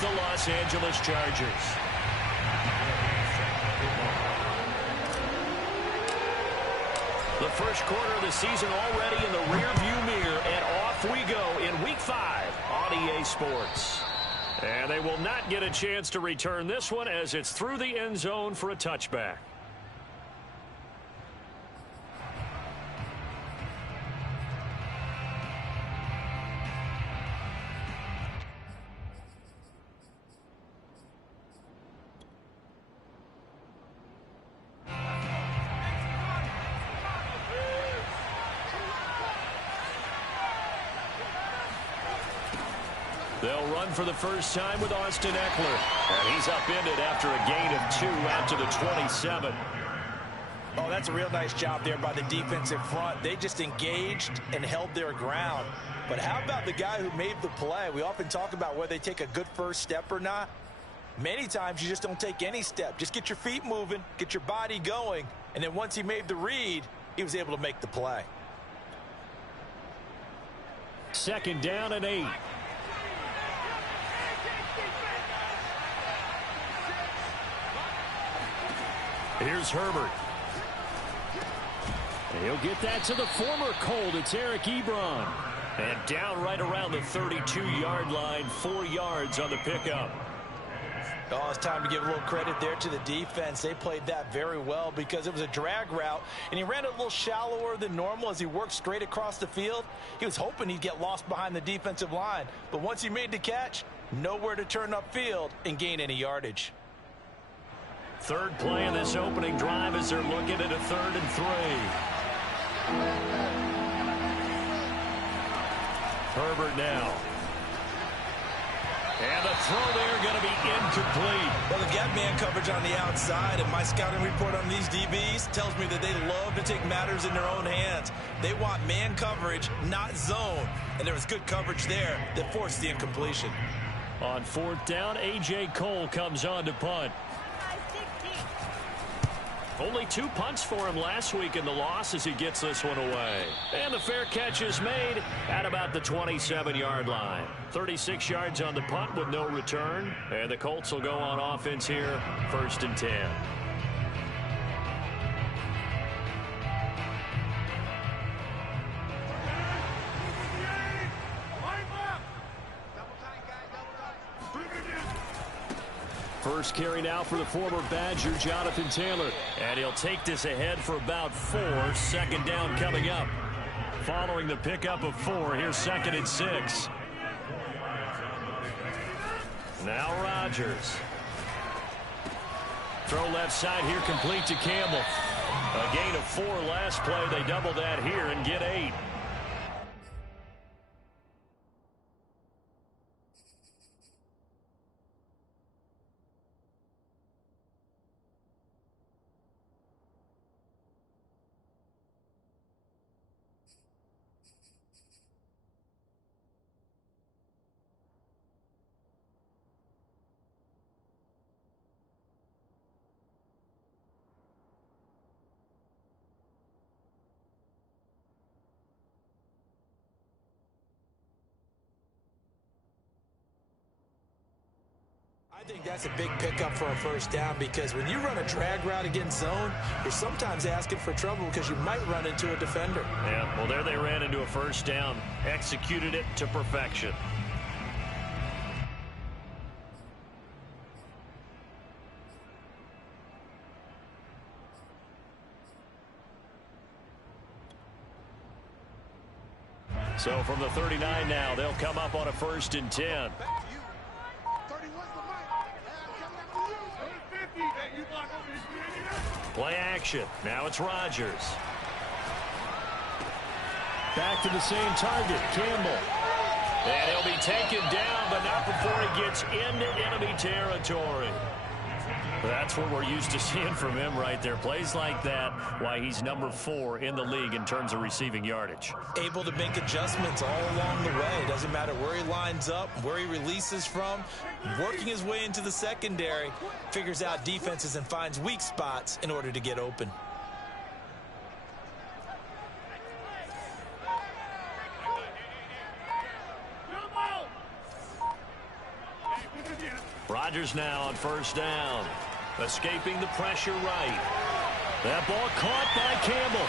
the Los Angeles Chargers. The first quarter of the season already in the rearview mirror, and off we go in Week 5 on EA Sports. And they will not get a chance to return this one as it's through the end zone for a touchback. They'll run for the first time with Austin Ekeler. And he's upended after a gain of 2 out to the 27. Oh, that's a real nice job there by the defensive front. They just engaged and held their ground. But how about the guy who made the play? We often talk about whether they take a good first step or not. Many times you just don't take any step. Just get your feet moving, get your body going, and then once he made the read, he was able to make the play. Second down and 8. Here's Herbert. And he'll get that to the former Colt. It's Eric Ebron. And down right around the 32-yard line, 4 yards on the pickup. Oh, it's time to give a little credit there to the defense. They played that very well because it was a drag route, and he ran it a little shallower than normal as he worked straight across the field. He was hoping he'd get lost behind the defensive line, but once he made the catch, nowhere to turn upfield and gain any yardage. Third play of this opening drive as they're looking at a 3rd and 3. Herbert now. And the throw there going to be incomplete. Well, they've got man coverage on the outside, and my scouting report on these DBs tells me that they love to take matters in their own hands. They want man coverage, not zone. And there was good coverage there that forced the incompletion. On 4th down, A.J. Cole comes on to punt. Only 2 punts for him last week in the loss as he gets this one away. And the fair catch is made at about the 27-yard line. 36 yards on the punt with no return. And the Colts will go on offense here, 1st and 10. First carry now for the former Badger, Jonathan Taylor. And he'll take this ahead for about 4. 2nd down coming up. Following the pickup of 4, here's 2nd and 6. Now Rodgers. Throw left side here, complete to Campbell. A gain of 4 last play. They double that here and get 8. I think that's a big pickup for a first down because when you run a drag route against zone, you're sometimes asking for trouble because you might run into a defender. Yeah, well, there they ran into a first down. Executed it to perfection. So from the 39 now, they'll come up on a 1st and 10. Play action. Now it's Rodgers. Back to the same target, Campbell. And he'll be taken down, but not before he gets into enemy territory. That's what we're used to seeing from him right there. Plays like that, why he's number 4 in the league in terms of receiving yardage. Able to make adjustments all along the way. Doesn't matter where he lines up, where he releases from. Working his way into the secondary, figures out defenses and finds weak spots in order to get open. Rodgers now on first down. Escaping the pressure right. That ball caught by Campbell.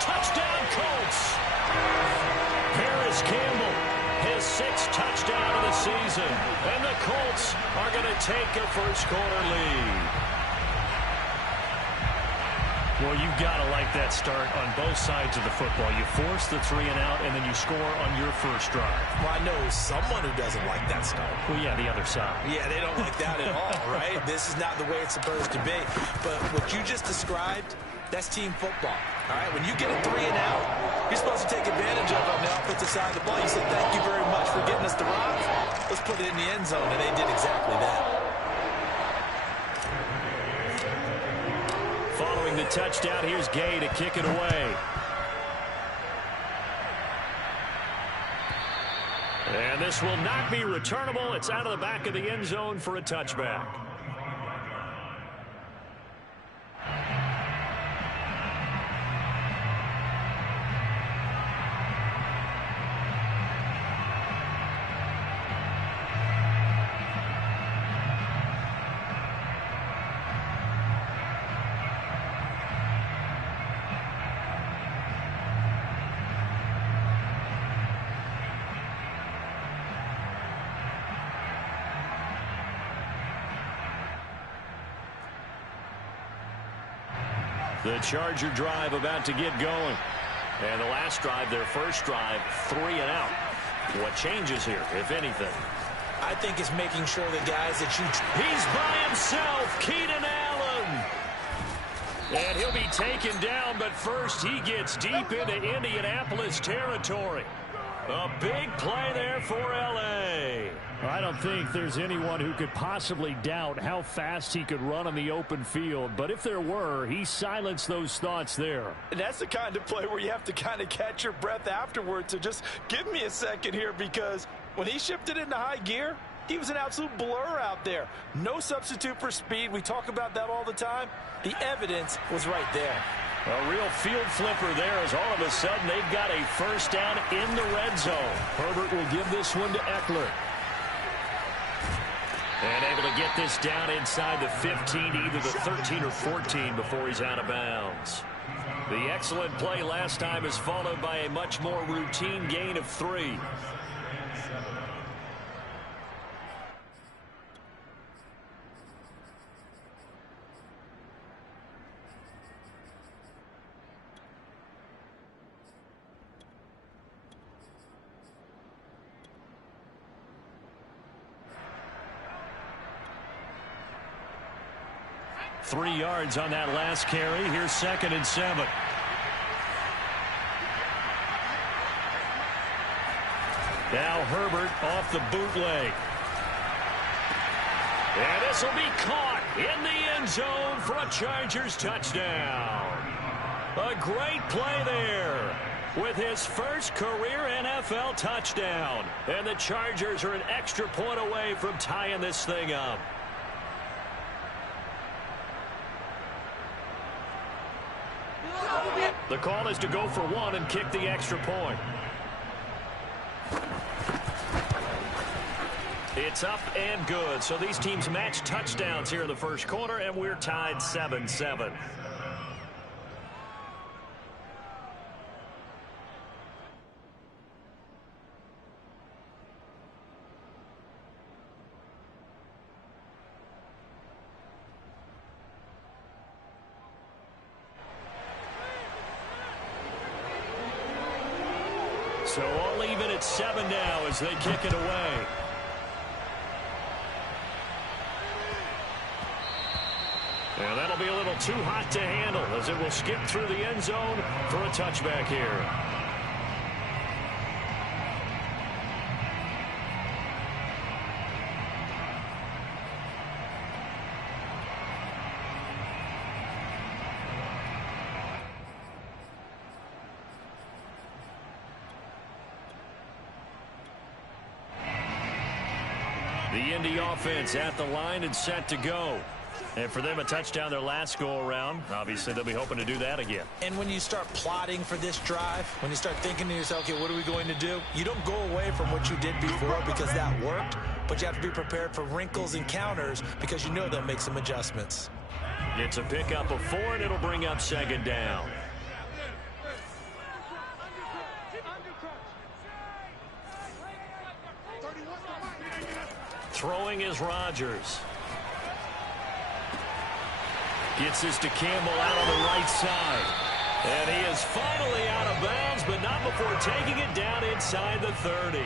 Touchdown, Colts. Paris Campbell, his 6th touchdown of the season. And the Colts are going to take a first-quarter lead. Well, you've got to like that start on both sides of the football. You force the 3 and out, and then you score on your first drive. Well, I know someone who doesn't like that start. Well, yeah, the other side. Yeah, they don't like that at all, right? This is not the way it's supposed to be. But what you just described, that's team football. All right, when you get a 3 and out, you're supposed to take advantage of it on the offensive side of the ball. You say, thank you very much for getting us the rock. Let's put it in the end zone, and they did exactly that. Following the touchdown, here's Gay to kick it away. And this will not be returnable. It's out of the back of the end zone for a touchback. The Charger drive about to get going. And the last drive, their first drive, 3 and out. What changes here, if anything? I think it's making sure the guys that you... He's by himself, Keenan Allen. And he'll be taken down, but first he gets deep into Indianapolis territory. A big play there for L.A. I don't think there's anyone who could possibly doubt how fast he could run on the open field. But if there were, he silenced those thoughts there. And that's the kind of play where you have to kind of catch your breath afterwards. So just give me a second here, because when he shifted into high gear, he was an absolute blur out there. No substitute for speed. We talk about that all the time. The evidence was right there. A real field flipper there, as all of a sudden they've got a first down in the red zone. Herbert will give this one to Eckler. And able to get this down inside the 15, either the 13 or 14 before he's out of bounds. The excellent play last time is followed by a much more routine gain of 3. Three yards on that last carry. Here's 2nd and 7. Now Herbert off the bootleg. And this will be caught in the end zone for a Chargers touchdown. A great play there with his first career NFL touchdown. And the Chargers are an extra point away from tying this thing up. The call is to go for 1 and kick the extra point. It's up and good. So these teams match touchdowns here in the first quarter, and we're tied 7-7. So all even at 7 now as they kick it away. And that'll be a little too hot to handle as it will skip through the end zone for a touchback here. The Indy offense at the line and set to go. And for them, a touchdown their last go-around. Obviously, they'll be hoping to do that again. And when you start plotting for this drive, when you start thinking to yourself, okay, what are we going to do? You don't go away from what you did before because that worked, but you have to be prepared for wrinkles and counters because you know they'll make some adjustments. It's a pickup of 4, and it'll bring up second down. Throwing is Rodgers. Gets this to Campbell out on the right side. And he is finally out of bounds, but not before taking it down inside the 30.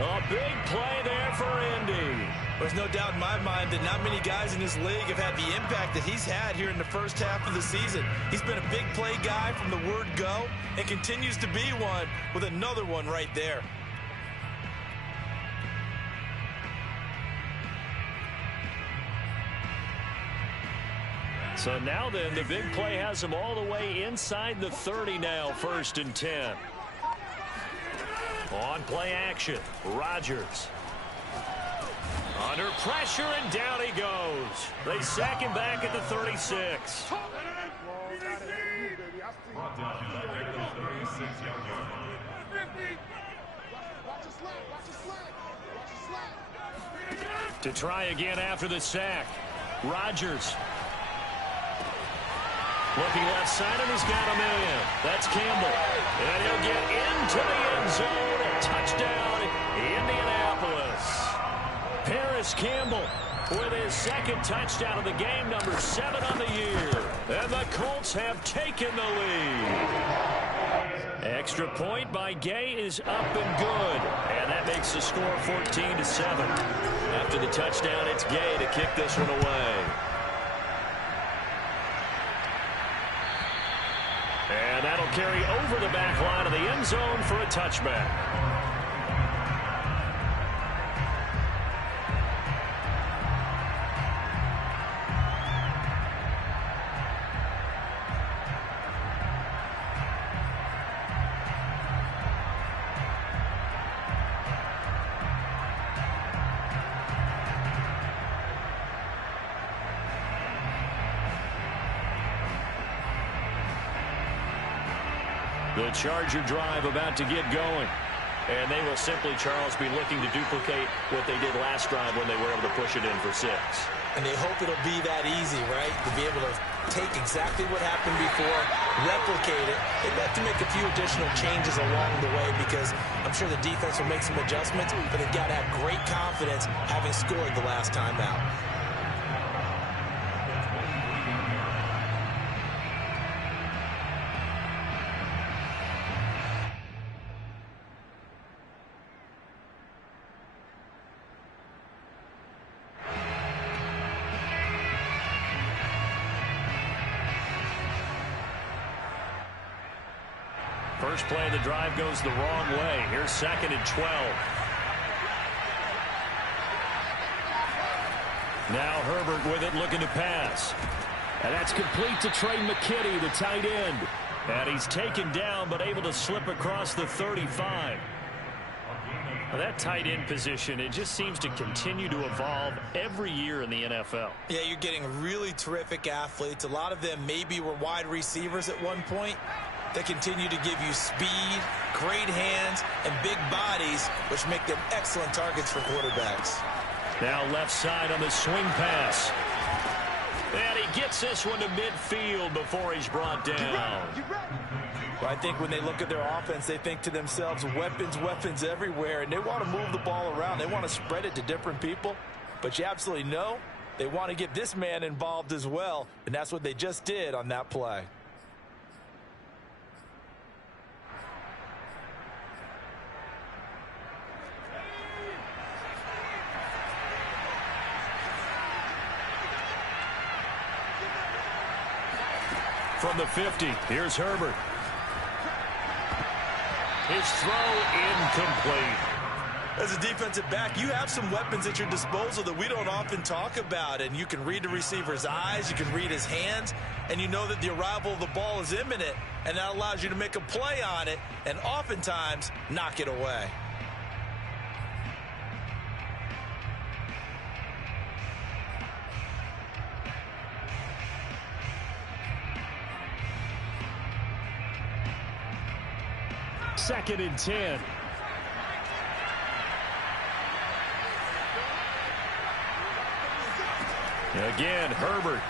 A big play there for Indy. There's no doubt in my mind that not many guys in this league have had the impact that he's had here in the first half of the season. He's been a big play guy from the word go and continues to be one with another one right there. So now then, the big play has him all the way inside the 30 now, 1st and 10. On play action, Rodgers. Under pressure, and down he goes. They sack him back at the 36. To try again after the sack, Rodgers. Looking left side, and he's got him in. That's Campbell. And he'll get into the end zone. A touchdown, Indianapolis. Paris Campbell with his second touchdown of the game, number 7 on the year. And the Colts have taken the lead. Extra point by Gay is up and good. And that makes the score 14-7. After the touchdown, it's Gay to kick this one away. And that'll carry over the back line of the end zone for a touchback. The Charger drive about to get going. And they will simply, Charles, be looking to duplicate what they did last drive when they were able to push it in for 6. And they hope it'll be that easy, right? To be able to take exactly what happened before, replicate it. They've got to make a few additional changes along the way because I'm sure the defense will make some adjustments, but they've got to have great confidence having scored the last time out. First play of the drive goes the wrong way. Here's 2nd and 12. Now Herbert with it, looking to pass. And that's complete to Trey McKitty, the tight end. And he's taken down, but able to slip across the 35. Well, that tight end position, it just seems to continue to evolve every year in the NFL. Yeah, you're getting really terrific athletes. A lot of them maybe were wide receivers at one point. They continue to give you speed, great hands, and big bodies, which make them excellent targets for quarterbacks. Now left side on the swing pass. And he gets this one to midfield before he's brought down. Well, I think when they look at their offense, they think to themselves, weapons, weapons everywhere, and they want to move the ball around. They want to spread it to different people, but you absolutely know they want to get this man involved as well, and that's what they just did on that play. From the 50, here's Herbert. His throw incomplete. As a defensive back, you have some weapons at your disposal that we don't often talk about, and you can read the receiver's eyes, you can read his hands, and you know that the arrival of the ball is imminent, and that allows you to make a play on it and oftentimes knock it away. 2nd and 10. Again, Herbert.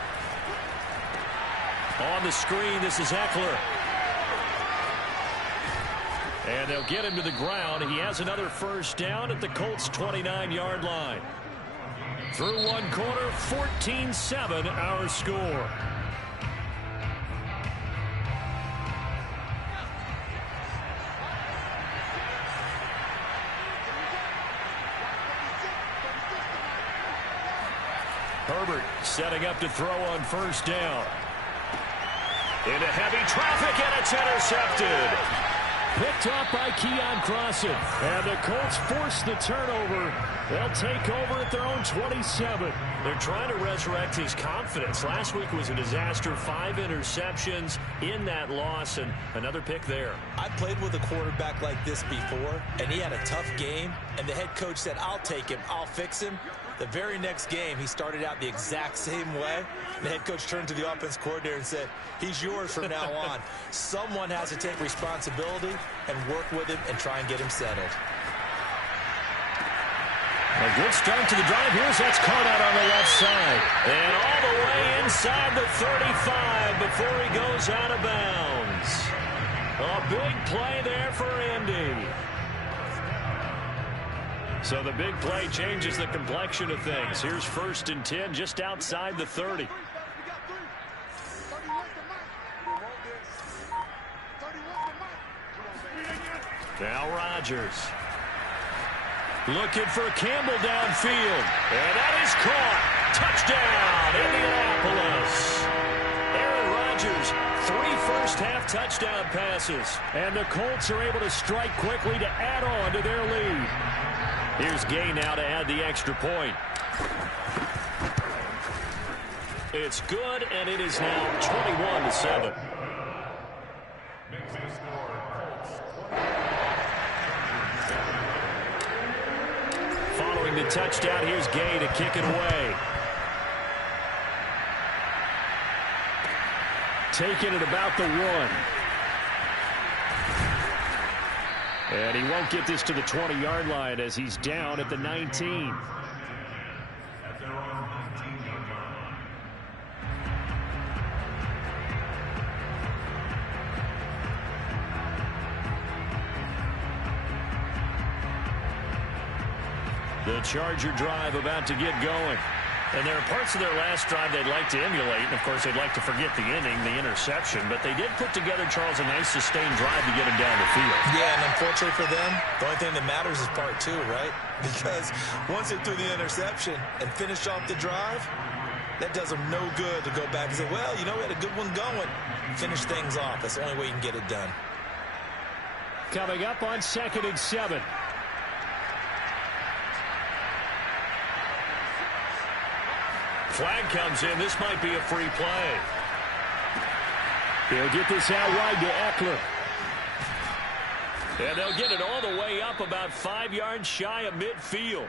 On the screen, this is Eckler. And they'll get him to the ground. He has another first down at the Colts' 29-yard line. Through one quarter, 14-7 our score. Herbert setting up to throw on first down. Into heavy traffic, and it's intercepted. Picked off by Keon Crossen. And the Colts force the turnover. They'll take over at their own 27. They're trying to resurrect his confidence. Last week was a disaster. 5 interceptions in that loss, and another pick there. I played with a quarterback like this before, and he had a tough game, and the head coach said, I'll take him, I'll fix him. The very next game, he started out the exact same way. The head coach turned to the offense coordinator and said, he's yours from now on. Someone has to take responsibility and work with him and try and get him settled. A good start to the drive. Here's that's caught out on the left side. And all the way inside the 35 before he goes out of bounds. A big play there for Indy. So the big play changes the complexion of things. Here's 1st and 10 just outside the 30. Now Rodgers. Looking for Campbell downfield. And that is caught. Touchdown, Indianapolis. Aaron Rodgers, 3 first-half touchdown passes. And the Colts are able to strike quickly to add on to their lead. Here's Gay now to add the extra point. It's good, and it is now 21-7. Following the touchdown, here's Gay to kick it away. Taking it about the 1. And he won't get this to the 20-yard line as he's down at the 19. The Charger drive about to get going. And there are parts of their last drive they'd like to emulate. And, of course, they'd like to forget the inning, the interception. But they did put together, Charles, a nice sustained drive to get him down the field. Yeah, and unfortunately for them, the only thing that matters is part 2, right? Because once they threw the interception and finished off the drive, that does them no good to go back and say, well, you know, we had a good one going. Finish things off. That's the only way you can get it done. Coming up on 2nd and 7. Flag comes in. This might be a free play. He'll get this out wide to Eckler. And they'll get it all the way up about 5 yards shy of midfield.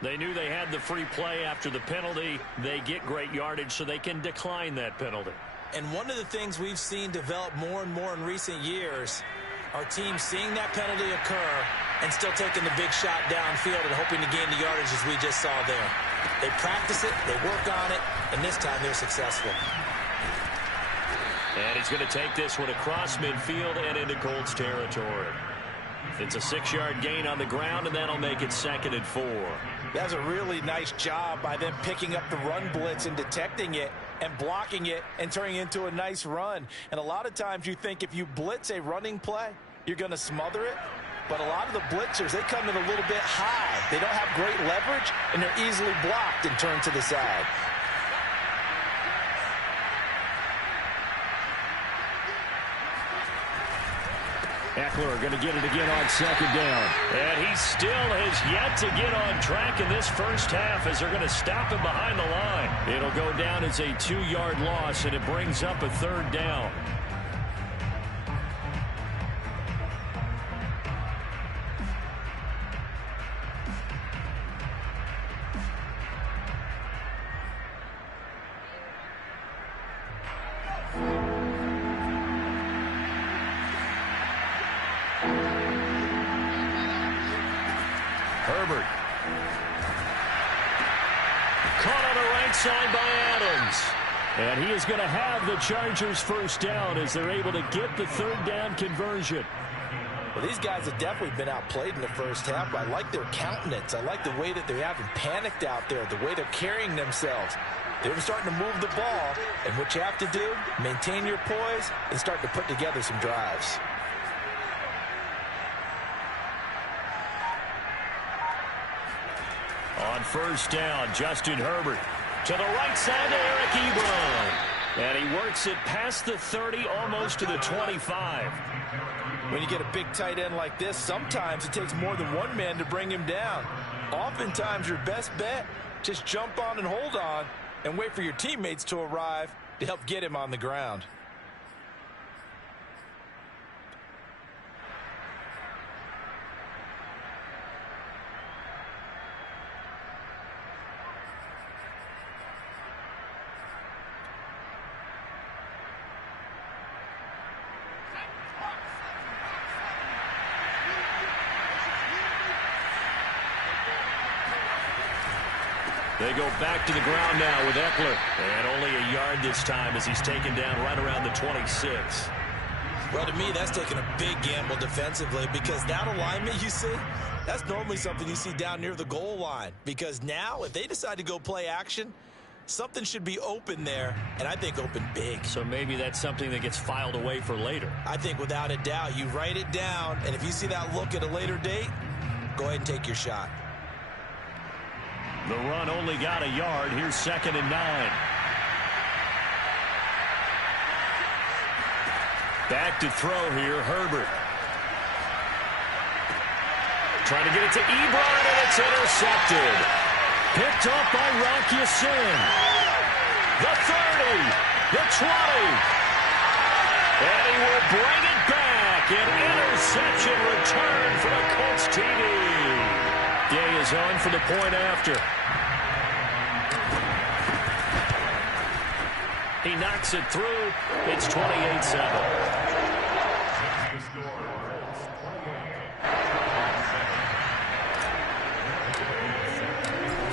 They knew they had the free play after the penalty. They get great yardage so they can decline that penalty. And one of the things we've seen develop more and more in recent years, our team seeing that penalty occur and still taking the big shot downfield and hoping to gain the yardage as we just saw there. They practice it, they work on it, and this time they're successful. And he's going to take this one across midfield and into Colts territory. It's a 6-yard gain on the ground, and that'll make it 2nd and 4. That's a really nice job by them picking up the run blitz and detecting it and blocking it and turning it into a nice run. And a lot of times you think if you blitz a running play, you're going to smother it. But a lot of the blitzers, they come in a little bit high. They don't have great leverage, and they're easily blocked and turned to the side. Eckler going to get it again on 2nd down. And he still has yet to get on track in this first half as they're going to stop him behind the line. It'll go down as a 2-yard loss, and it brings up a 3rd down. side by Adams. And he is going to have the Chargers first down as they're able to get the third down conversion. Well, these guys have definitely been outplayed in the first half. I like their countenance. I like the way that they haven't panicked out there, the way they're carrying themselves. They're starting to move the ball, and what you have to do, maintain your poise and start to put together some drives. On first down, Justin Herbert to the right side to Eric Ebron. And he works it past the 30, almost to the 25. When you get a big tight end like this, sometimes it takes more than one man to bring him down. Oftentimes, your best bet, just jump on and hold on and wait for your teammates to arrive to help get him on the ground. They go back to the ground now with Eckler. And only a yard this time as he's taken down right around the 26. Well, to me, that's taking a big gamble defensively because that alignment you see, that's normally something you see down near the goal line. Because now, if they decide to go play action, something should be open there, and I think open big. So maybe that's something that gets filed away for later. I think without a doubt, you write it down, and if you see that look at a later date, go ahead and take your shot. The run only got a yard. Here's 2nd and 9. Back to throw here, Herbert. Trying to get it to Ebron, and it's intercepted. Picked up by Rock Ya-Sin. The 30, the 20. And he will bring it back. An interception return for the Colts TD. Day is on for the point after. He knocks it through. It's 28-7.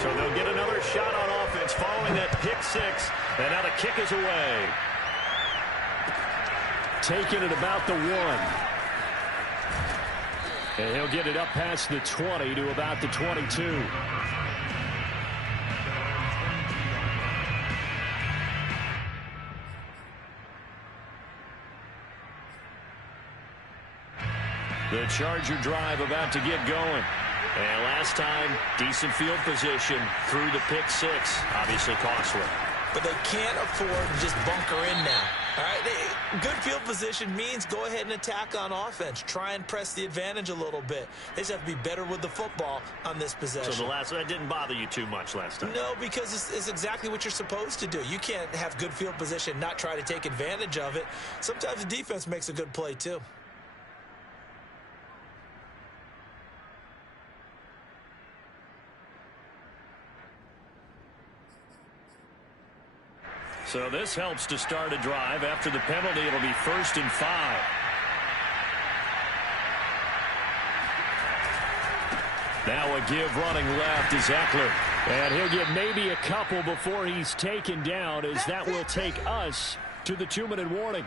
So they'll get another shot on offense following that pick six. And now the kick is away. Taking it about the 1. And he'll get it up past the 20 to about the 22. The Charger drive about to get going. And last time, decent field position through the pick six. Obviously costly. But they can't afford to just bunker in now. All right, good field position means go ahead and attack on offense. Try and press the advantage a little bit. They just have to be better with the football on this possession. So that didn't bother you too much last time? No, because it's exactly what you're supposed to do. You can't have good field position, not try to take advantage of it. Sometimes the defense makes a good play too. So this helps to start a drive. After the penalty, it'll be 1st and 5. Now a give running left is Eckler. And he'll get maybe a couple before he's taken down, as that will take us to the 2-minute warning.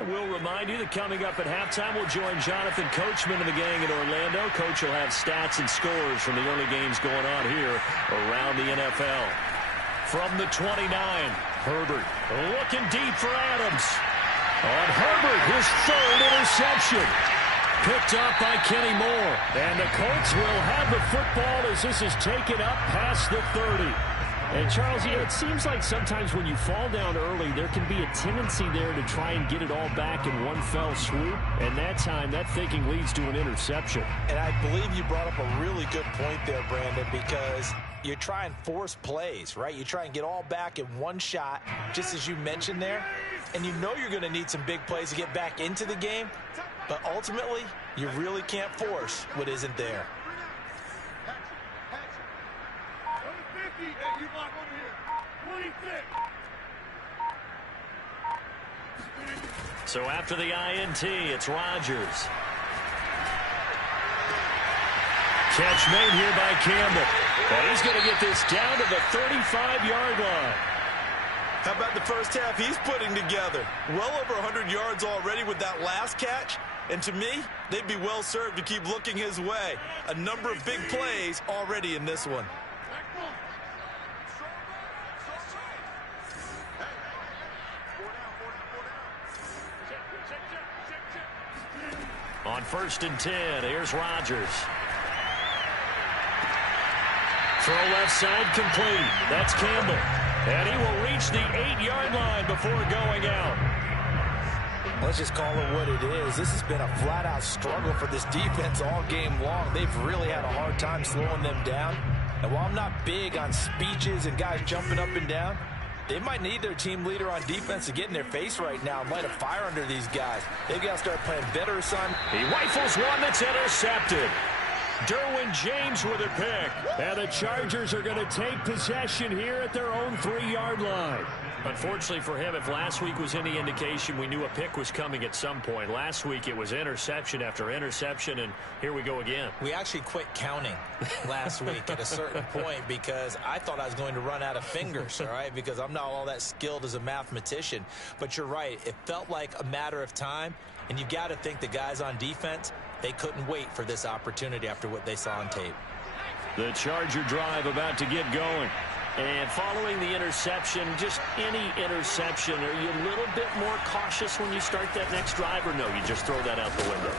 And we'll remind you that coming up at halftime, we'll join Jonathan Coachman and the gang in Orlando. Coach will have stats and scores from the early games going on here around the NFL. From the 29, Herbert looking deep for Adams. On Herbert, his 3rd interception. Picked up by Kenny Moore. And the Colts will have the football as this is taken up past the 30. And, Charles, it seems like sometimes when you fall down early, there can be a tendency there to try and get it all back in one fell swoop. And that time, that thinking leads to an interception. And I believe you brought up a really good point there, Brandon, because you try and force plays, right? You try and get all back in one shot, just as you mentioned there. And you know you're going to need some big plays to get back into the game. But ultimately, you really can't force what isn't there. So after the INT, it's Rodgers. Catch made here by Campbell. And he's going to get this down to the 35-yard line. How about the first half he's putting together? Well over 100 yards already with that last catch. And to me, they'd be well served to keep looking his way. A number of big plays already in this one. On 1st and 10, here's Rodgers. Throw left side complete. That's Campbell. And he will reach the 8-yard line before going out. Let's just call it what it is. This has been a flat-out struggle for this defense all game long. They've really had a hard time slowing them down. And while I'm not big on speeches and guys jumping up and down, they might need their team leader on defense to get in their face right now and light a fire under these guys. They've got to start playing better, son. He rifles one that's intercepted. Derwin James with a pick. And the Chargers are going to take possession here at their own 3-yard line. Unfortunately for him, if last week was any indication, we knew a pick was coming at some point. Last week it was interception after interception, and here we go again. We actually quit counting last week at a certain point because I thought I was going to run out of fingers, all right, because I'm not all that skilled as a mathematician. But you're right. It felt like a matter of time, and you've got to think the guys on defense, they couldn't wait for this opportunity after what they saw on tape. The Charger drive about to get going. And following the interception, just any interception, are you a little bit more cautious when you start that next drive, or no, you just throw that out the window?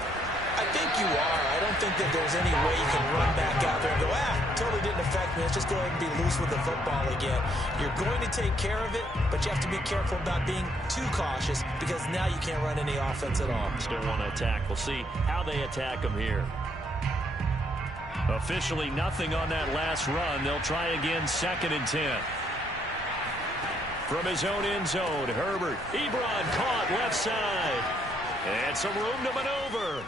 I think you are. I don't think that there's any way you can run back out there and go, totally didn't affect me. Let's just go ahead and be loose with the football again. You're going to take care of it, but you have to be careful about being too cautious because now you can't run any offense at all. Still want to attack. We'll see how they attack them here. Officially nothing on that last run. They'll try again, 2nd and 10. From his own end zone, Herbert. Ebron caught left side. And some room to maneuver.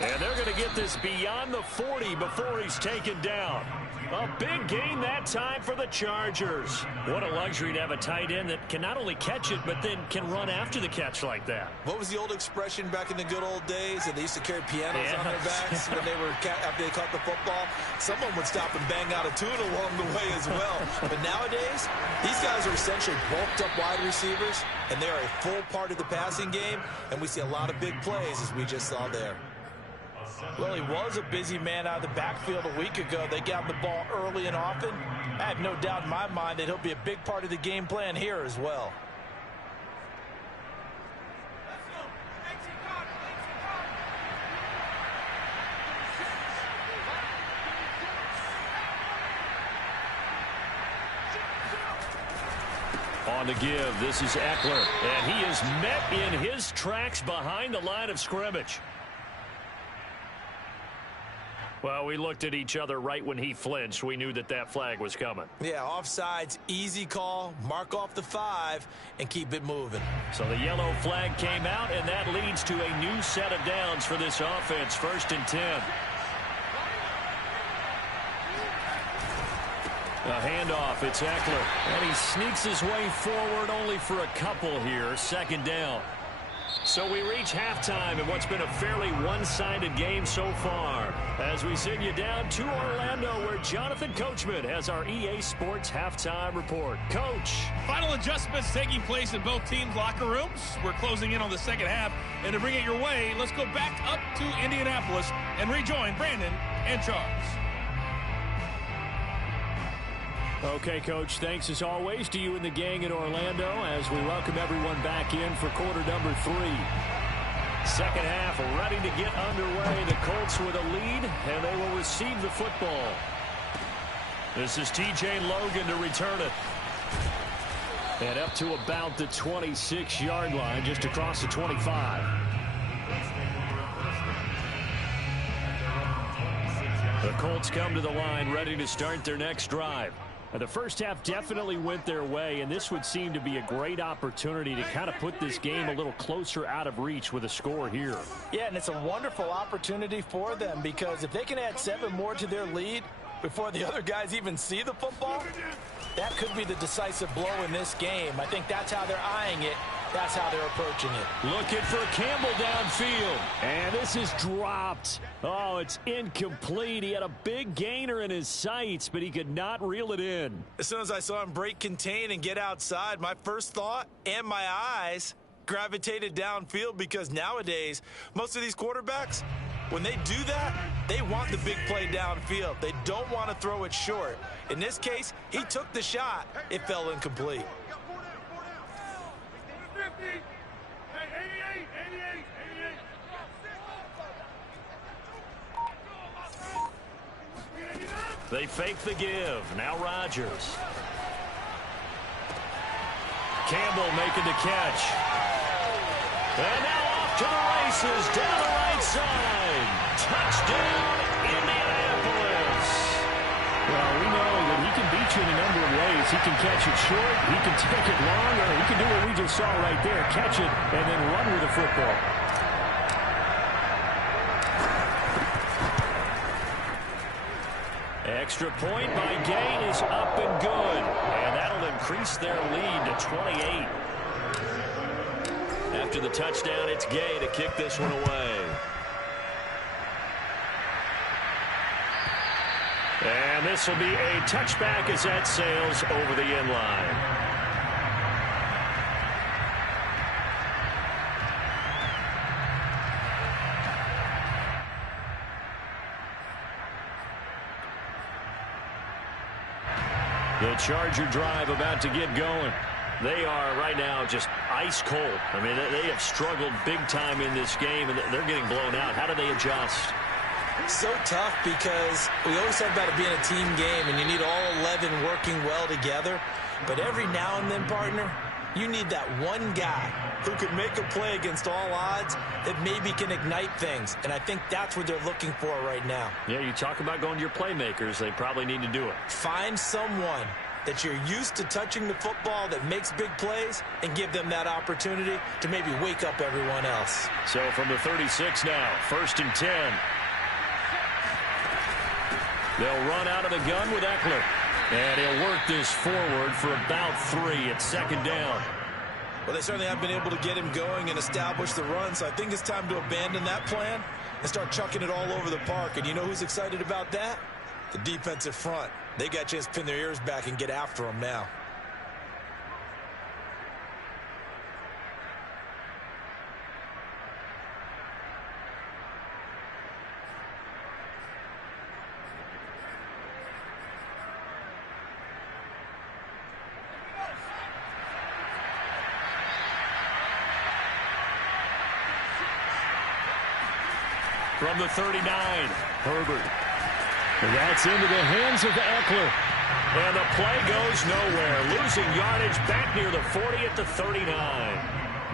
And they're going to get this beyond the 40 before he's taken down. A big gain that time for the Chargers. What a luxury to have a tight end that can not only catch it, but then can run after the catch like that. What was the old expression back in the good old days? That they used to carry pianos on their backs when they were after they caught the football. Someone would stop and bang out a tune along the way as well. But nowadays, these guys are essentially bulked up wide receivers, and they are a full part of the passing game, and we see a lot of big plays as we just saw there. Well, he was a busy man out of the backfield a week ago. They got the ball early and often. I have no doubt in my mind that he'll be a big part of the game plan here as well. On the give, this is Eckler, and he is met in his tracks behind the line of scrimmage. Well, we looked at each other right when he flinched. We knew that that flag was coming. Yeah, offsides, easy call, mark off the 5, and keep it moving. So the yellow flag came out, and that leads to a new set of downs for this offense, 1st and 10. A handoff, it's Eckler, and he sneaks his way forward only for a couple here, 2nd down. So we reach halftime in what's been a fairly one-sided game so far. As we send you down to Orlando, where Jonathan Coachman has our EA Sports Halftime Report. Coach. Final adjustments taking place in both teams' locker rooms. We're closing in on the second half. And to bring it your way, let's go back up to Indianapolis and rejoin Brandon and Charles. Okay, Coach, thanks as always to you and the gang in Orlando as we welcome everyone back in for quarter number 3. Second half ready to get underway. The Colts with a lead, and they will receive the football. This is T.J. Logan to return it. And up to about the 26-yard line, just across the 25. The Colts come to the line ready to start their next drive. The first half definitely went their way, and this would seem to be a great opportunity to kind of put this game a little closer out of reach with a score here. Yeah, and it's a wonderful opportunity for them because if they can add 7 more to their lead before the other guys even see the football, that could be the decisive blow in this game. I think that's how they're eyeing it. That's how they're approaching it. Looking for Campbell downfield. And this is dropped. Oh, it's incomplete. He had a big gainer in his sights, but he could not reel it in. As soon as I saw him break contain and get outside, my first thought and my eyes gravitated downfield because nowadays, most of these quarterbacks, when they do that, they want the big play downfield. They don't want to throw it short. In this case, he took the shot. It fell incomplete. They fake the give. Now Rodgers. Campbell making the catch. And now off to the races down the right side. Touchdown, Indianapolis. Well, we know that he can beat you in a number of ways. He can catch it short, he can take it long, or he can do what we just saw right there, catch it and then run with the football. Extra point by Gain is up and good. And that'll increase their lead to 28. After the touchdown, it's Gay to kick this one away. And this will be a touchback as that sails over the end line. The Charger drive about to get going. They are right now just ice cold. I mean, they have struggled big time in this game, and they're getting blown out. How do they adjust? So tough because we always talk about it being a team game, and you need all 11 working well together. But every now and then, partner, you need that one guy who could make a play against all odds that maybe can ignite things. And I think that's what they're looking for right now. Yeah, you talk about going to your playmakers. They probably need to do it. Find someone that you're used to touching the football that makes big plays and give them that opportunity to maybe wake up everyone else. So from the 36 now, 1st and 10. They'll run out of the gun with Eckler. And he'll work this forward for about 3 at 2nd down. Well, they certainly have been able to get him going and establish the run, so I think it's time to abandon that plan and start chucking it all over the park. And you know who's excited about that? The defensive front. They got a chance to pin their ears back and get after him now. From the 39, Herbert. And that's into the hands of Eckler. And the play goes nowhere. Losing yardage back near the 40 at the 39.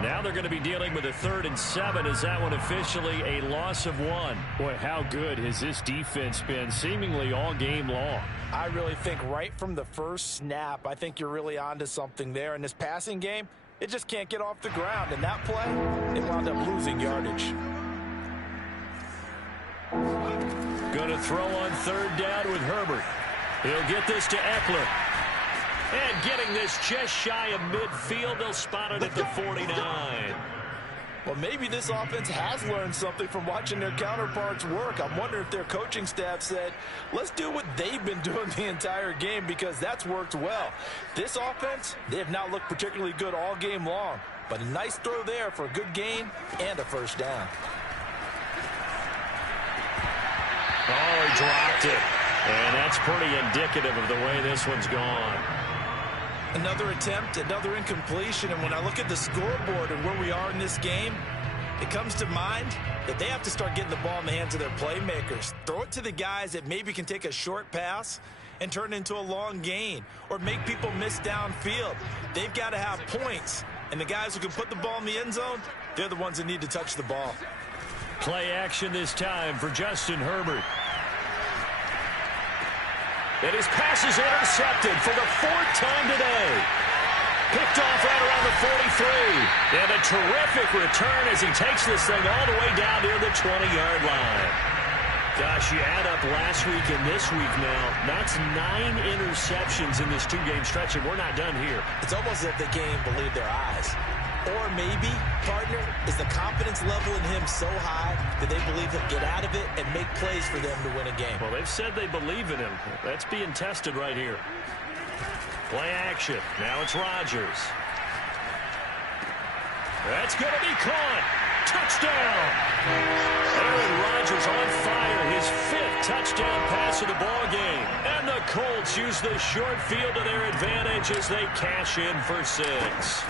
Now they're going to be dealing with a 3rd and 7. Is that one officially a loss of 1? Boy, how good has this defense been seemingly all game long? I really think right from the first snap, I think you're really onto something there. In this passing game, it just can't get off the ground. And that play, they wound up losing yardage. Going to throw on 3rd down with Herbert. He'll get this to Eckler. And getting this just shy of midfield. They'll spot it at the 49. Well, maybe this offense has learned something from watching their counterparts work. I'm wondering if their coaching staff said, let's do what they've been doing the entire game because that's worked well. This offense, they have not looked particularly good all game long. But a nice throw there for a good gain and a 1st down. Oh, he dropped it. And that's pretty indicative of the way this one's gone. Another attempt, another incompletion. And when I look at the scoreboard and where we are in this game, it comes to mind that they have to start getting the ball in the hands of their playmakers. Throw it to the guys that maybe can take a short pass and turn it into a long gain or make people miss downfield. They've got to have points. And the guys who can put the ball in the end zone, they're the ones that need to touch the ball. Play action this time for Justin Herbert. And his pass is intercepted for the 4th time today. Picked off right around the 43. And a terrific return as he takes this thing all the way down near the 20-yard line. Gosh, you add up last week and this week now. That's 9 interceptions in this 2-game stretch, and we're not done here. It's almost as if they can't even believe their eyes. Or maybe, partner, is the confidence level in him so high that they believe he'll get out of it and make plays for them to win a game. Well, they've said they believe in him. That's being tested right here. Play action. Now it's Rodgers. That's going to be caught. Touchdown. Aaron Rodgers on fire. His 5th touchdown pass of the ball game. And the Colts use the short field to their advantage as they cash in for 6.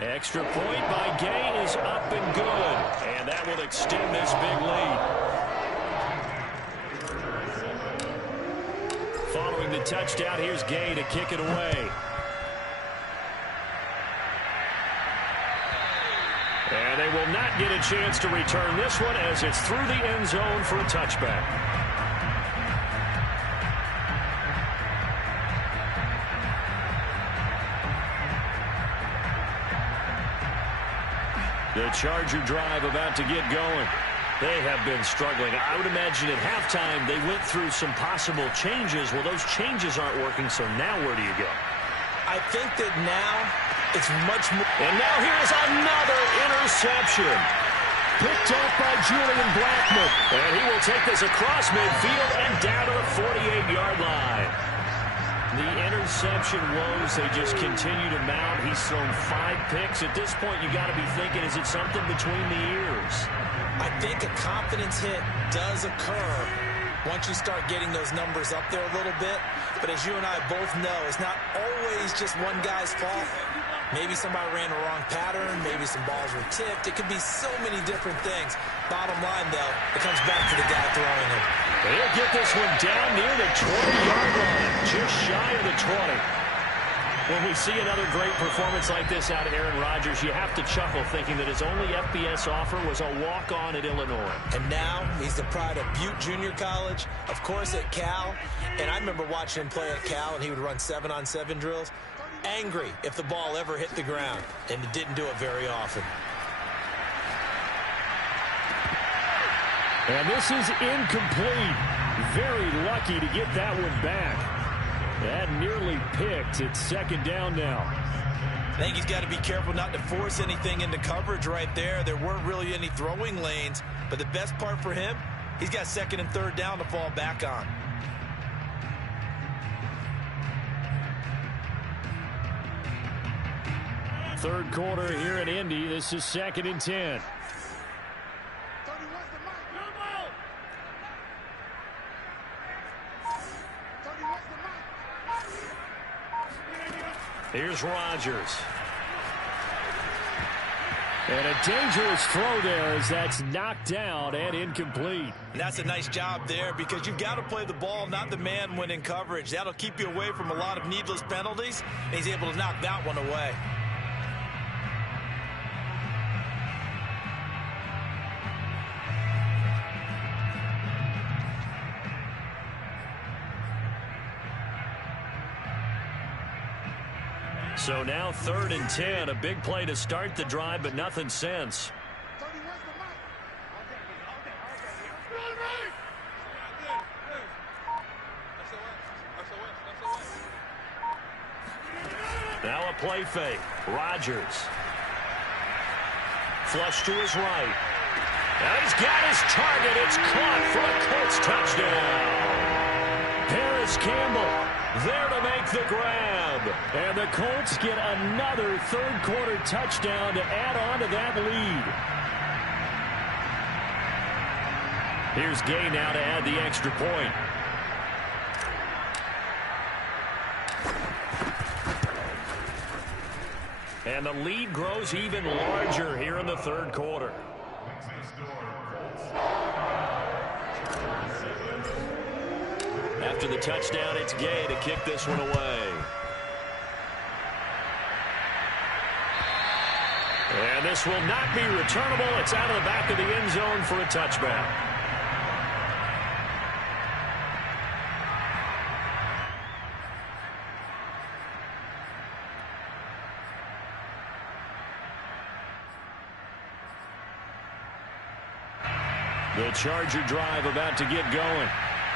Extra point by Gay is up and good. And that will extend this big lead. Following the touchdown, here's Gay to kick it away. And they will not get a chance to return this one as it's through the end zone for a touchback. The Charger drive about to get going. They have been struggling. I would imagine at halftime they went through some possible changes. Well, those changes aren't working, so now where do you go? I think that now it's much more. And now here's another interception. Picked off by Julian Blackmon. And he will take this across midfield and down to the 48-yard line. The interception woes, they just continue to mount. He's thrown 5 picks. At this point, you got to be thinking, is it something between the ears? I think a confidence hit does occur once you start getting those numbers up there a little bit. But as you and I both know, it's not always just one guy's fault. Maybe somebody ran the wrong pattern. Maybe some balls were tipped. It could be so many different things. Bottom line, though, it comes back to the guy throwing it. He'll get this one down near the 20-yard line, just shy of the 20. When we see another great performance like this out of Aaron Rodgers, you have to chuckle thinking that his only FBS offer was a walk-on at Illinois. And now he's the pride of Butte Junior College, of course at Cal. And I remember watching him play at Cal, and he would run 7-on-7 drills. Angry if the ball ever hit the ground, and it didn't do it very often. And this is incomplete. Very lucky to get that one back. That nearly picked. It's 2nd down now. I think he's got to be careful not to force anything into coverage right there. There weren't really any throwing lanes, but the best part for him, he's got 2nd and 3rd down to fall back on. Third quarter here in Indy. This is 2nd and 10. Here's Rodgers. And a dangerous throw there as that's knocked down and incomplete. And that's a nice job there because you've got to play the ball, not the man when in coverage. That'll keep you away from a lot of needless penalties, and he's able to knock that one away. So now 3rd and 10, a big play to start the drive, but nothing since. Now a play fake. Rodgers. Flush to his right. Now he's got his target. It's caught for a Colts touchdown. Paris Campbell there to make the grab. And the Colts get another 3rd quarter touchdown to add on to that lead. Here's Gay now to add the extra point. And the lead grows even larger here in the 3rd quarter. After the touchdown, it's Gay to kick this one away. And this will not be returnable. It's out of the back of the end zone for a touchback. The Charger drive about to get going.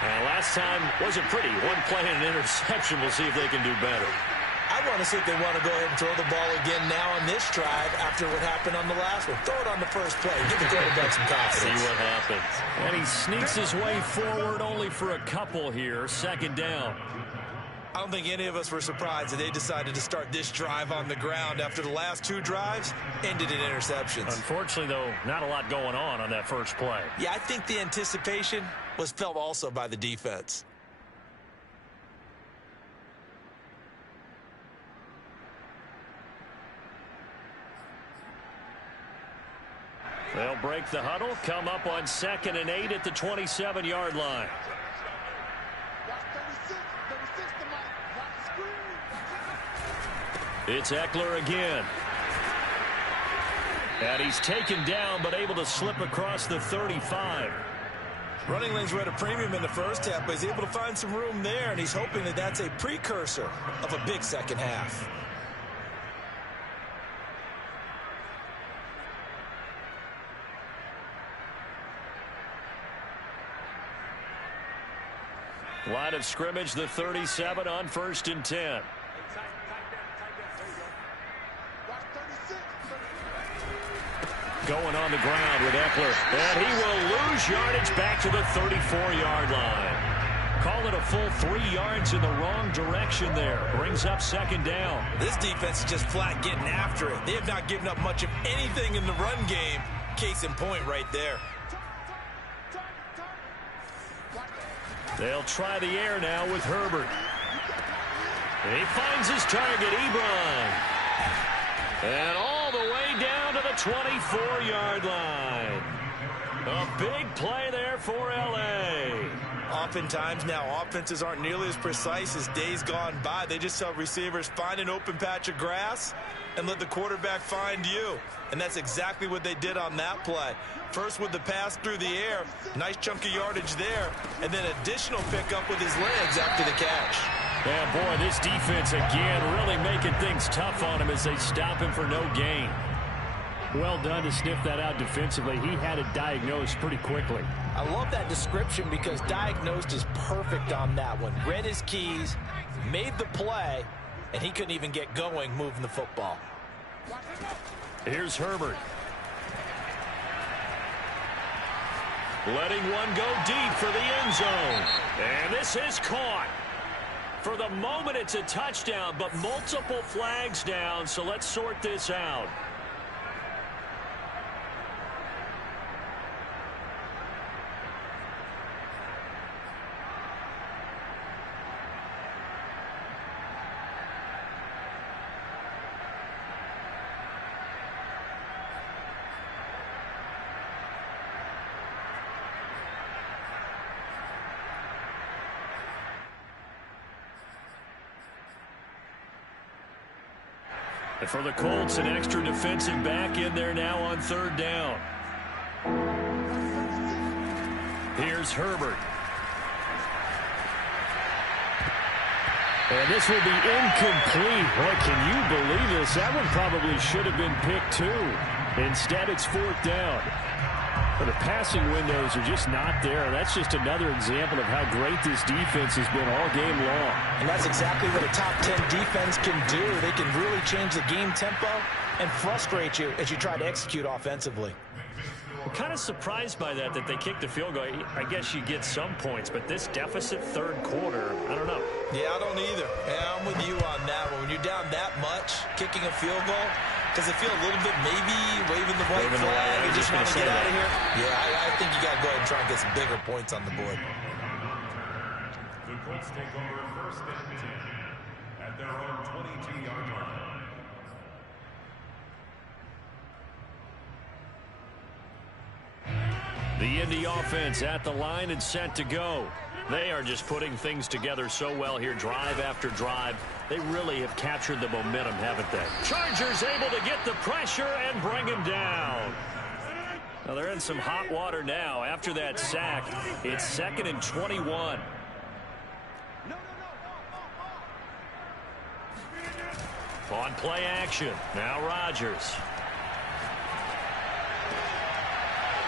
And last time wasn't pretty. One play and an interception. We'll see if they can do better. I want to see if they want to go ahead and throw the ball again now on this drive after what happened on the last one. Throw it on the first play. Give the quarterback some confidence. See what happens. And he sneaks his way forward only for a couple here. Second down. I don't think any of us were surprised that they decided to start this drive on the ground after the last two drives ended in interceptions. Unfortunately, though, not a lot going on that first play. Yeah, I think the anticipation was felt also by the defense. They'll break the huddle, come up on 2nd and 8 at the 27-yard line. It's Eckler again. And he's taken down but able to slip across the 35. Running lanes were at a premium in the first half, but he's able to find some room there, and he's hoping that that's a precursor of a big second half. Line of scrimmage, the 37 on 1st and 10. Going on the ground with Eckler. And he will lose yardage back to the 34-yard line. Call it a full 3 yards in the wrong direction there. Brings up 2nd down. This defense is just flat getting after it. They have not given up much of anything in the run game. Case in point right there. They'll try the air now with Herbert. And he finds his target, Ebron. And all the way down to the 24-yard line. A big play there for L.A. Oftentimes now, offenses aren't nearly as precise as days gone by. They just tell receivers, find an open patch of grass and let the quarterback find you. And that's exactly what they did on that play. First with the pass through the air, nice chunk of yardage there, and then additional pickup with his legs after the catch. Yeah, boy, this defense again really making things tough on him as they stop him for no gain. Well done to sniff that out defensively. He had it diagnosed pretty quickly. I love that description because diagnosed is perfect on that one. Read his keys, made the play, and he couldn't even get going moving the football. Here's Herbert. Letting one go deep for the end zone. And this is caught. For the moment, it's a touchdown, but multiple flags down, so let's sort this out. And for the Colts, an extra defensive back in there now on 3rd down. Here's Herbert. And this will be incomplete. Boy, can you believe this? That one probably should have been picked too. Instead, it's 4th down. But the passing windows are just not there. That's just another example of how great this defense has been all game long. And that's exactly what a top 10 defense can do. They can really change the game tempo and frustrate you as you try to execute offensively. I'm kind of surprised by that they kicked the field goal. I guess you get some points, but this deficit 3rd quarter, I don't know. Yeah, I don't either. Yeah, I'm with you on that one. When you're down that much, kicking a field goal, does it feel a little bit maybe waving the white flag and just want to get out of here? Yeah, I think you got to go ahead and try and get some bigger points on the board. The Colts take over 1st and 10 at their own 22-yard line. The Indy offense at the line and set to go. They are just putting things together so well here, drive after drive. They really have captured the momentum, haven't they? Chargers able to get the pressure and bring him down. Now they're in some hot water now. After that sack, it's 2nd and 21. On play action, now Rodgers.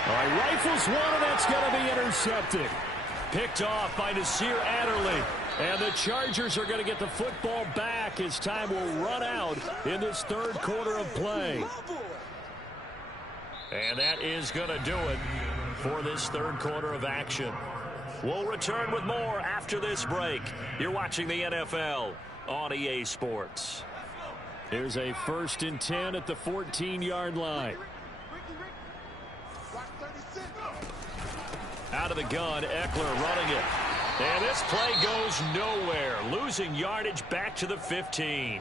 All right, rifles one, and that's going to be intercepted. Picked off by Nasir Adderley. And the Chargers are going to get the football back as time will run out in this third quarter of play. And that is going to do it for this third quarter of action. We'll return with more after this break. You're watching the NFL on EA Sports. Here's a 1st and 10 at the 14-yard line. Out of the gun, Eckler running it. And this play goes nowhere, losing yardage back to the 15.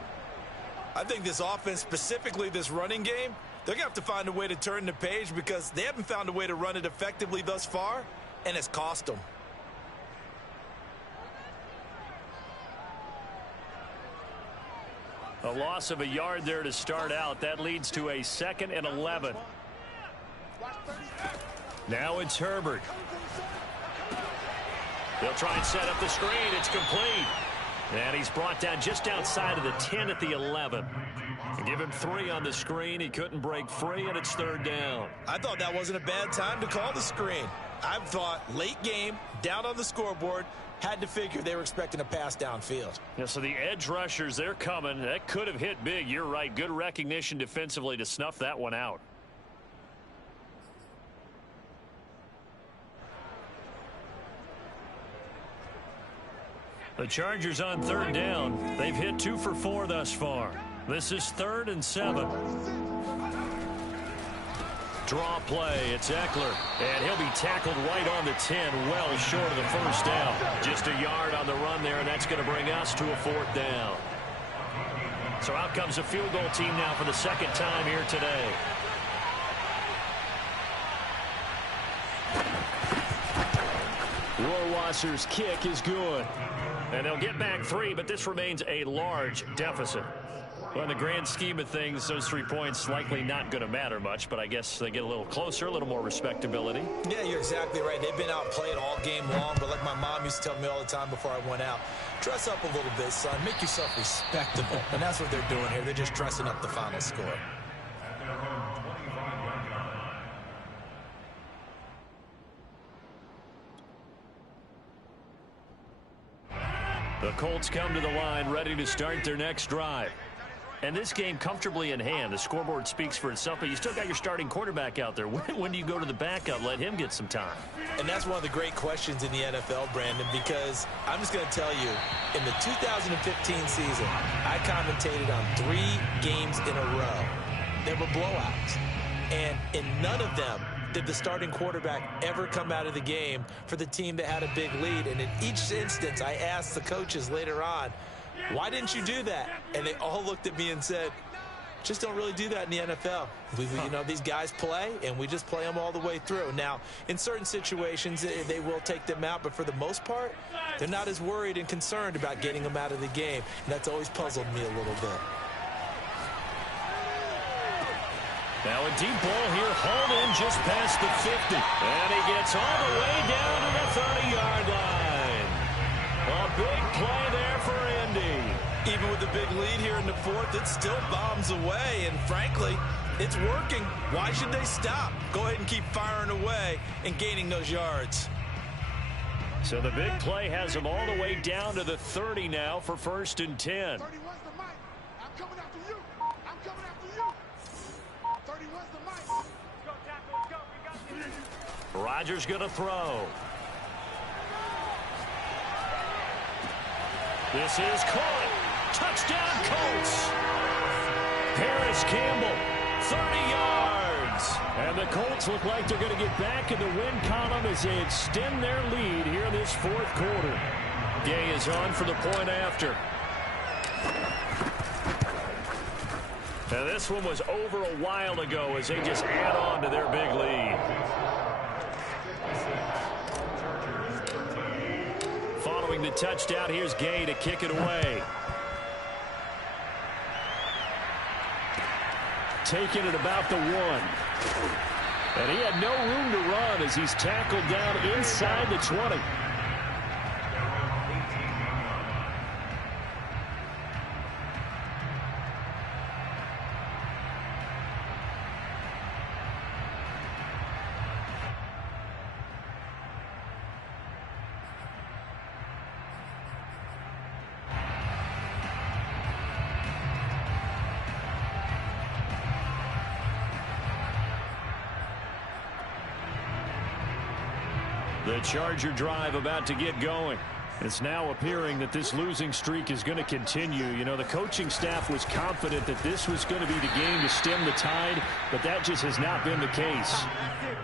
I think this offense, specifically this running game, they're going to have to find a way to turn the page because they haven't found a way to run it effectively thus far, and it's cost them. A loss of a yard there to start out. That leads to a 2nd and 11. Now it's Herbert. They'll try and set up the screen. It's complete. And he's brought down just outside of the 10 at the 11. Give him 3 on the screen. He couldn't break free, and it's 3rd down. I thought that wasn't a bad time to call the screen. I thought late game, down on the scoreboard, had to figure they were expecting a pass downfield. Yeah, so the edge rushers, they're coming. That could have hit big. You're right. Good recognition defensively to snuff that one out. The Chargers on 3rd down. They've hit 2 for 4 thus far. This is 3rd and 7. Draw play. It's Eckler. And he'll be tackled right on the 10, well short of the 1st down. Just a yard on the run there, and that's going to bring us to a 4th down. So out comes a field goal team now for the 2nd time here today. Rohrwasser's kick is good. And they'll get back 3, but this remains a large deficit. Well, in the grand scheme of things, those 3 points likely not going to matter much, but I guess they get a little closer, a little more respectability. Yeah, you're exactly right. They've been outplayed all game long, but like my mom used to tell me all the time before I went out, dress up a little bit, son. Make yourself respectable. And that's what they're doing here. They're just dressing up the final score. The Colts come to the line ready to start their next drive. And this game comfortably in hand. The scoreboard speaks for itself, but you still got your starting quarterback out there. When do you go to the backup, let him get some time? And that's one of the great questions in the NFL, Brandon, because I'm just going to tell you, in the 2015 season, I commentated on 3 games in a row. There were blowouts. And in none of them did the starting quarterback ever come out of the game for the team that had a big lead. And in each instance, I asked the coaches later on, why didn't you do that? And they all looked at me and said, just don't really do that in the NFL. You know, these guys play, and we just play them all the way through. Now, in certain situations, they will take them out, but for the most part, they're not as worried and concerned about getting them out of the game. And that's always puzzled me a little bit. Now a deep ball here, hauled in just past the 50. And he gets all the way down to the 30-yard line. A big play there for Indy. Even with the big lead here in the 4th, it still bombs away. And frankly, it's working. Why should they stop? Go ahead and keep firing away and gaining those yards. So the big play has them all the way down to the 30 now for 1st and 10. Rodgers going to throw. This is caught. Touchdown, Colts. Paris Campbell, 30 yards. And the Colts look like they're going to get back in the win column as they extend their lead here in this 4th quarter. Gay is on for the point after. Now this one was over a while ago as they just add on to their big lead. Following the touchdown, here's Gay to kick it away. Taking it about the 1. And he had no room to run as he's tackled down inside the 20. The Charger drive about to get going. It's now appearing that this losing streak is going to continue. You know, the coaching staff was confident that this was going to be the game to stem the tide, but that just has not been the case.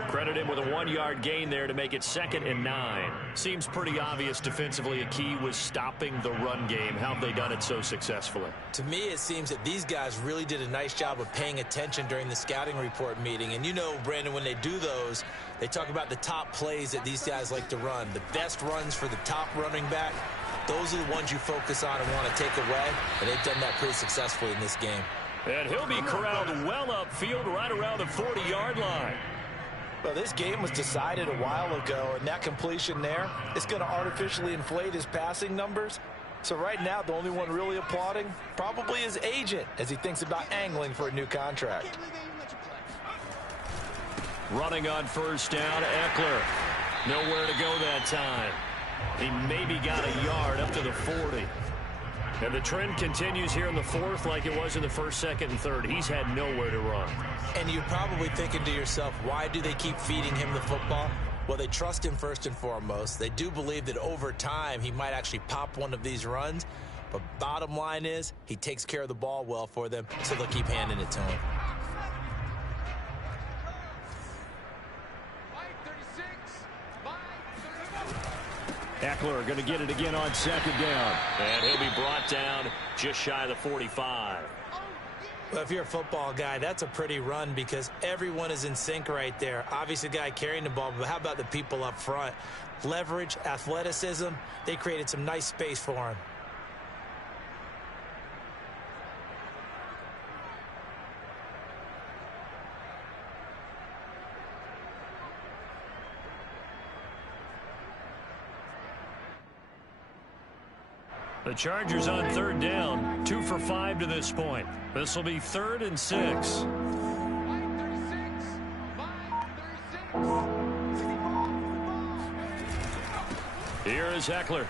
Credit him with a 1-yard gain there to make it 2nd and 9. Seems pretty obvious defensively a key was stopping the run game. How have they done it so successfully? To me, it seems that these guys really did a nice job of paying attention during the scouting report meeting. And you know, Brandon, when they do those, they talk about the top plays that these guys like to run. The best runs for the top running back, those are the ones you focus on and want to take away. And they've done that pretty successfully in this game. And he'll be corralled well upfield right around the 40-yard line. Well, this game was decided a while ago, and that completion there is going to artificially inflate his passing numbers. So right now, the only one really applauding probably his agent as he thinks about angling for a new contract. Running on first down, Eckler. Nowhere to go that time. He maybe got a yard up to the 40. And the trend continues here in the 4th like it was in the 1st, 2nd, and 3rd. He's had nowhere to run. And you're probably thinking to yourself, why do they keep feeding him the football? Well, they trust him first and foremost. They do believe that over time he might actually pop one of these runs. But bottom line is he takes care of the ball well for them, so they'll keep handing it to him. Eckler going to get it again on 2nd down. And he'll be brought down just shy of the 45. Well, if you're a football guy, that's a pretty run because everyone is in sync right there. Obviously, the guy carrying the ball, but how about the people up front? Leverage, athleticism, they created some nice space for him. The Chargers on 3rd down, 2 for 5 to this point. This will be 3rd and 6. Here is Eckler.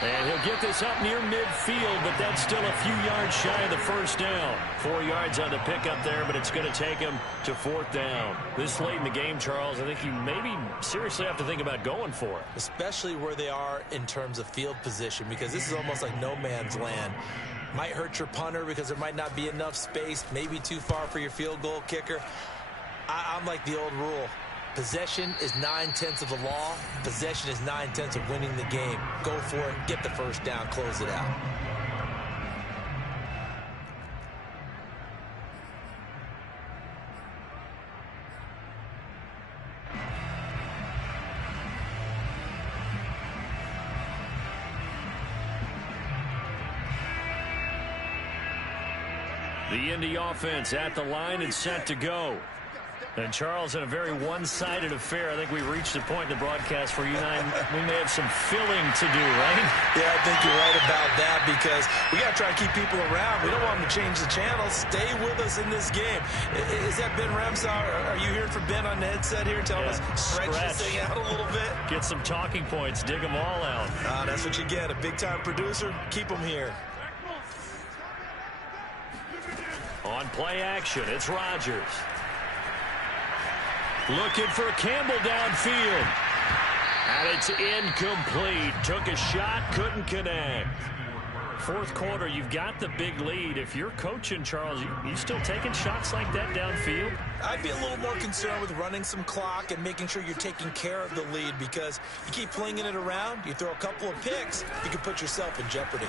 And he'll get this up near midfield, but that's still a few yards shy of the 1st down. 4 yards on the pickup there, but it's going to take him to 4th down. This late in the game, Charles, I think you maybe seriously have to think about going for it. Especially where they are in terms of field position, because this is almost like no man's land. Might hurt your punter because there might not be enough space, maybe too far for your field goal kicker. I'm like the old rule. Possession is 9/10 of the law. Possession is 9/10 of winning the game. Go for it. Get the 1st down. Close it out. The Indy offense at the line and set to go. And, Charles, in a very one-sided affair, I think we reached the point in the broadcast where you and I, we may have some filling to do, right? Yeah, I think you're right about that because we got to try to keep people around. We don't want them to change the channel. Stay with us in this game. Is that Ben Ramsar? Are you hearing from Ben on the headset here telling us stretch this thing out a little bit? Get some talking points. Dig them all out. That's what you get. A big-time producer. Keep them here. On play action, it's Rodgers. Looking for Campbell downfield. And it's incomplete. Took a shot, couldn't connect. 4th quarter, you've got the big lead. If you're coaching, Charles, you still taking shots like that downfield? I'd be a little more concerned with running some clock and making sure you're taking care of the lead because you keep flinging it around, you throw a couple of picks, you can put yourself in jeopardy.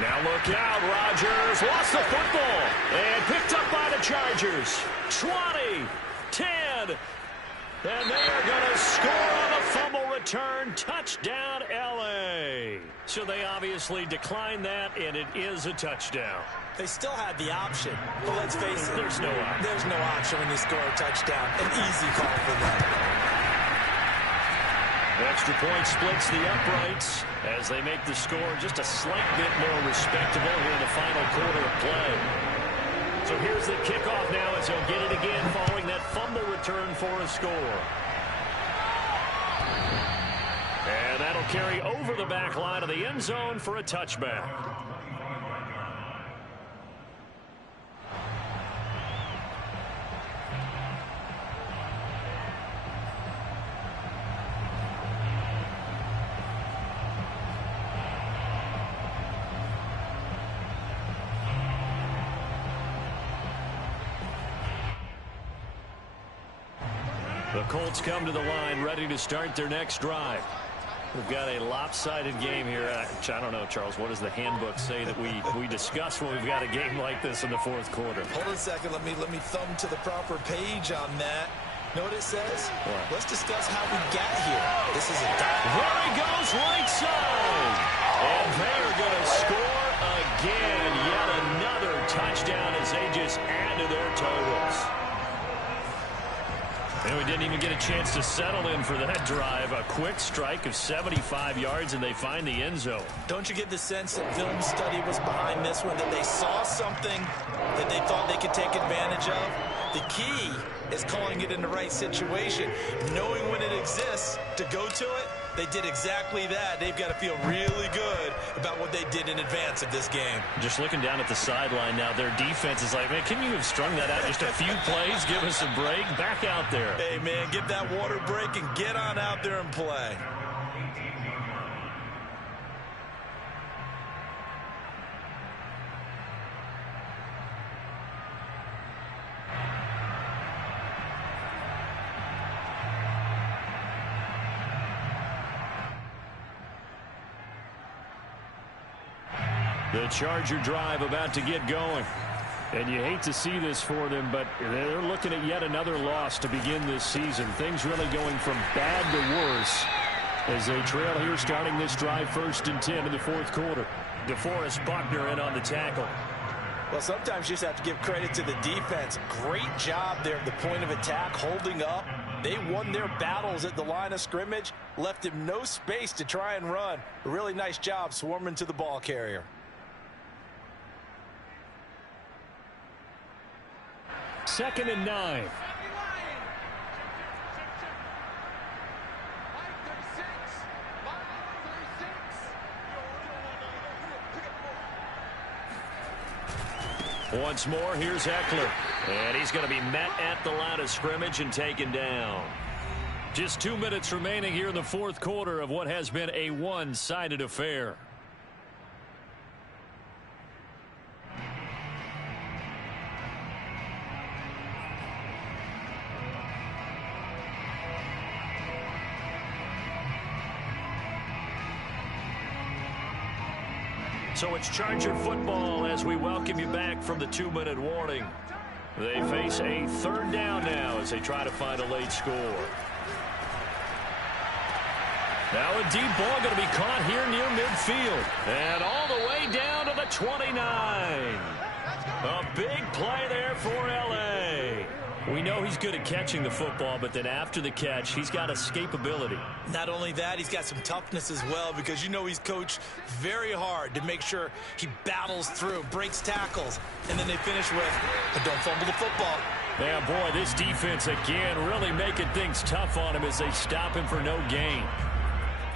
Now look out, Rodgers lost the football and picked up by the Chargers. 20, 10, and they are going to score on a fumble return. Touchdown, L.A. So they obviously declined that, and it is a touchdown. They still had the option, but let's face it. There's no option. There's no option when you score a touchdown. An easy call for them. Extra point splits the uprights as they make the score just a slight bit more respectable here in the final quarter of play. So here's the kickoff now as he'll get it again following that fumble return for a score. And that'll carry over the back line of the end zone for a touchback. The Colts come to the line ready to start their next drive. We've got a lopsided game here. I don't know, Charles, what does the handbook say that we discuss when we've got a game like this in the fourth quarter? Hold on a second. Let me thumb to the proper page on that. Know what it says? What? Let's discuss how we got here. This is a There he goes, right side. And they're going to score again. Yet another touchdown as they just add to their totals. And we didn't even get a chance to settle in for that drive. A quick strike of 75 yards, and they find the end zone. Don't you get the sense that film study was behind this one, that they saw something that they thought they could take advantage of? The key is calling it in the right situation, knowing when it exists to go to it. They did exactly that. They've got to feel really good about what they did in advance of this game. Just looking down at the sideline now, their defense is like, man, can you have strung that out just a few plays? Give us a break. Back out there. Hey, man, get that water break and get on out there and play. The Charger drive about to get going. And you hate to see this for them, but they're looking at yet another loss to begin this season. Things really going from bad to worse as they trail here starting this drive 1st and 10 in the fourth quarter. DeForest Buckner in on the tackle. Well, sometimes you just have to give credit to the defense. Great job there at the point of attack, holding up. They won their battles at the line of scrimmage, left him no space to try and run. A really nice job swarming to the ball carrier. 2nd and 9. Once more, here's Eckler. And he's going to be met at the line of scrimmage and taken down. Just 2 minutes remaining here in the fourth quarter of what has been a one-sided affair. So it's Charger football as we welcome you back from the 2-minute warning. They face a 3rd down now as they try to find a late score. Now a deep ball going to be caught here near midfield. And all the way down to the 29. A big play there for L.A. We know he's good at catching the football, but then after the catch, he's got escapability. Not only that, he's got some toughness as well, because you know he's coached very hard to make sure he battles through, breaks tackles, and then they finish with, but don't fumble the football. Yeah, boy, this defense again really making things tough on him as they stop him for no gain.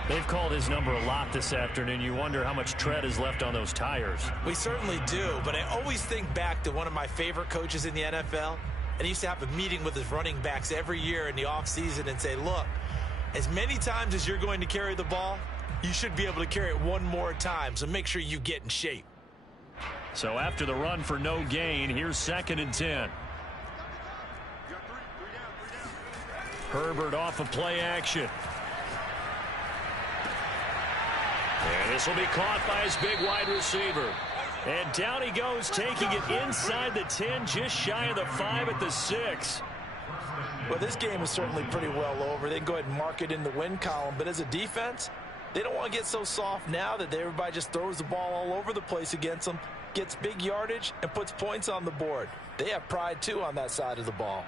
They've called his number a lot this afternoon. You wonder how much tread is left on those tires. We certainly do, but I always think back to one of my favorite coaches in the NFL. And he used to have a meeting with his running backs every year in the offseason and say, look, as many times as you're going to carry the ball, you should be able to carry it one more time, so make sure you get in shape. So after the run for no gain, here's 2nd and 10. Herbert off of play action. And this will be caught by his big wide receiver. And down he goes, taking it inside the 10, just shy of the 5 at the 6. Well, this game is certainly pretty well over. They can go ahead and mark it in the win column. But as a defense, they don't want to get so soft now that everybody just throws the ball all over the place against them, gets big yardage, and puts points on the board. They have pride, too, on that side of the ball.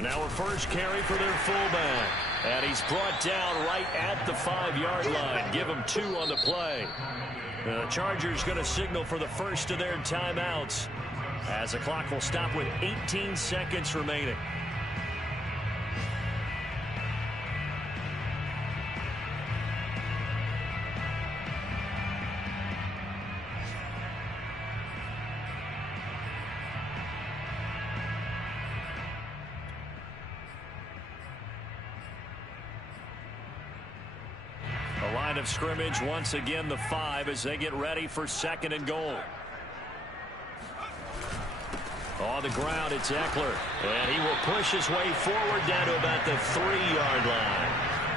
Now a first carry for their fullback. And he's brought down right at the 5-yard line. Give him 2 on the play. The Chargers going to signal for the first of their timeouts as the clock will stop with 18 seconds remaining. line of scrimmage. Once again, the 5 as they get ready for 2nd and goal. On the ground, it's Eckler. And he will push his way forward down to about the 3-yard line.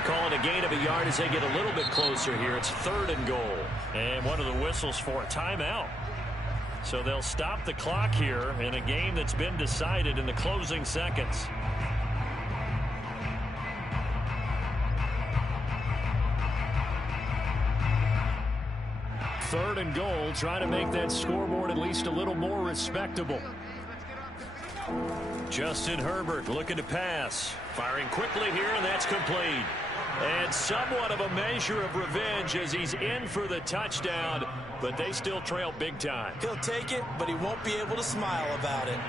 Calling a gain of a yard as they get a little bit closer here. It's 3rd and goal. And one of the whistles for a timeout. So they'll stop the clock here in a game that's been decided in the closing seconds. Third and goal, trying to make that scoreboard at least a little more respectable. Justin Herbert looking to pass. Firing quickly here, and that's complete. And somewhat of a measure of revenge as he's in for the touchdown, but they still trail big time. He'll take it, but he won't be able to smile about it.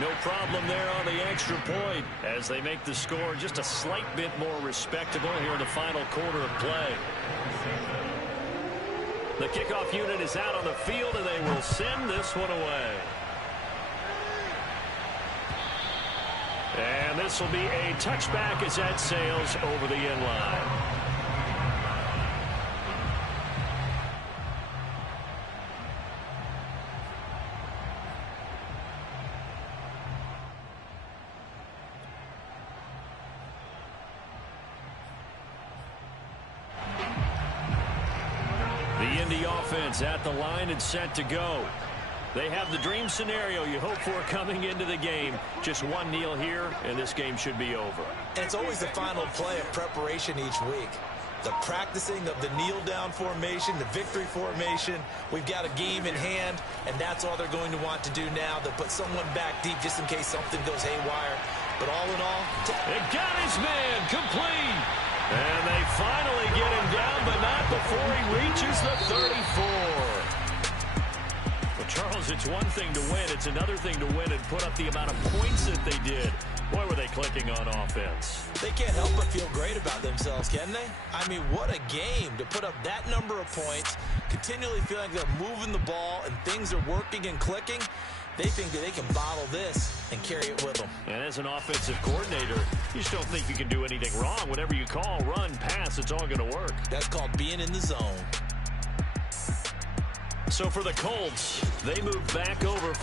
No problem there on the extra point as they make the score just a slight bit more respectable here in the final quarter of play. The kickoff unit is out on the field, and they will send this one away. And this will be a touchback as that sails over the end line. The Indy offense at the line and set to go. They have the dream scenario you hope for coming into the game. Just one kneel here, and this game should be over. And it's always the final play of preparation each week. The practicing of the kneel-down formation, the victory formation. We've got a game in hand, and that's all they're going to want to do now. They'll put someone back deep just in case something goes haywire. But all in all... It got his man complete. And they finally get him down, but not before he reaches the 34. Well, Charles, it's one thing to win. It's another thing to win and put up the amount of points that they did. Boy, were they clicking on offense. They can't help but feel great about themselves, can they? I mean, what a game to put up that number of points, continually feeling like they're moving the ball and things are working and clicking. They think that they can bottle this and carry it with them. And as an offensive coordinator, you just don't think you can do anything wrong. Whatever you call, run, pass, it's all going to work. That's called being in the zone. So for the Colts, they move back over